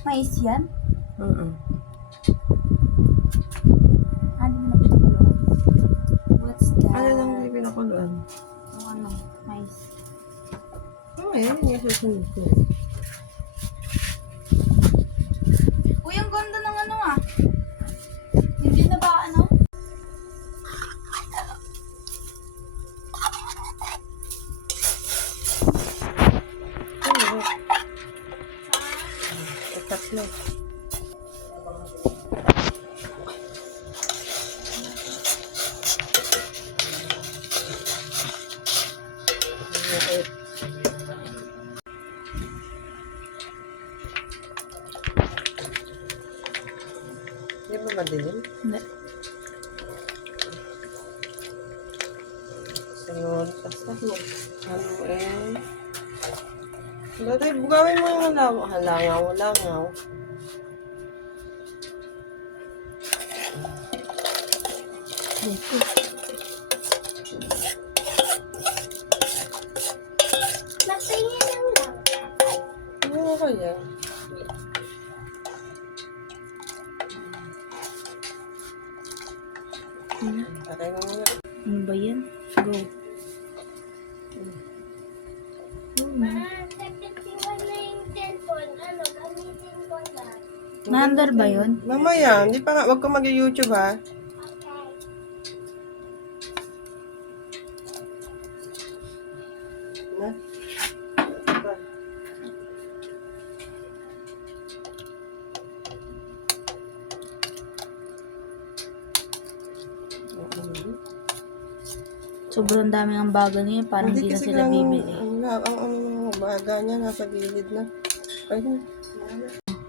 Mais yan? Mm-mm. Ano mo na pinakuluan? What's that? Ano lang hindi pinakuluan? Yung ano, mais. Ayan, yung susunod ko. Uy, ang ganda ng ano ah. Hindi na ba ano? Ano? Tatlo. Hindi ba madilim? Hindi. Sunod. Tapos ano eh. Dati, bugawin mo yung halangaw. Dito. Magtingin lang lang. Ano ko yan? Ano? Patay mo muna. Ano ba yan? Go. Ma, 71 na yung cellphone. Ano, gamitin ko na. Naandar ba yun? Mamaya, hindi pa nga. Huwag ka mag-YouTube ha. Okay. Na? Sobrang daming ang bagal niya. Parang hindi na kasi sila ganun, bibili. ang baga niya nasa gilid na. Ayun.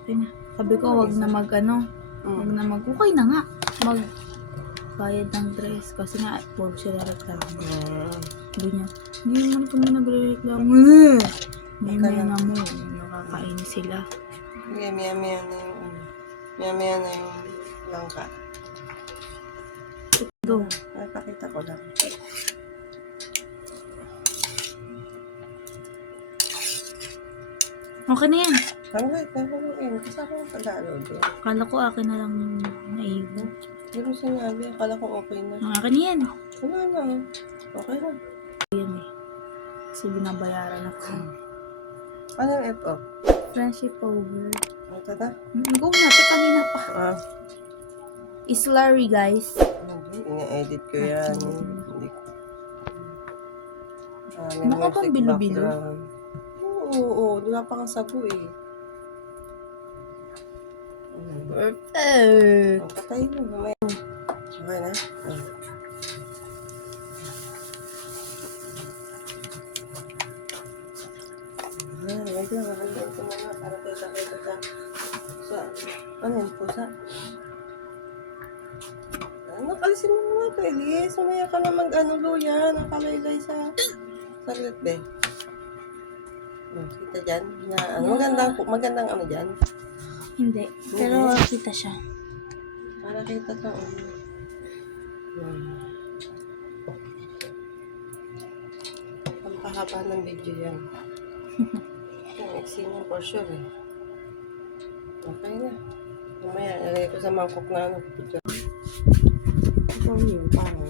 Okay na. Sabi ko, wag na mag ano. Wag na mag, okay na nga. Mag bayad ng dress. Kasi nga, huwag sila reklamo. Sabi niya, hindi naman kami nagre-reklamo. May na mo. Nakakainis sila. Sige, maya-maya na yung maya-maya na yung langka. Go. Pakita ko lang. Okay na yan. Hanggang, kasama yung Tagalog. Akala ko akin na lang yung naibo. Hindi ko sinabi, akala ko okay na. Akin na yan. Wala na. Okay na. Yan eh. Kasi binabayaran ako. Ano yung FO? Friendship over. Ito na? Go natin kanina pa. Is Larry, guys. Ina-edit ko yan. Hindi ko. May Baka music pang bilo-bilo. background. Oo, wala pa kang sago eh. Perfect. Patay mo. Mamaya. Okay na? Wait lang. Makandain ko muna para kita ka. Ano yun? Pusa? Ano? Alisin mo muna ito, Elias. Sumaya ka na mag-ano yan. Ang kalaylay sa saglit, be. Kita dyan? Na, ano? Magandang ano dyan? Hindi. Pero kita siya. Para kita ka. Ang pahaba ng video yan. Ang iksi niya for sure eh. Okay na. Mamaya, nalagay ko sa mangkok na ano. Ito yun, parang.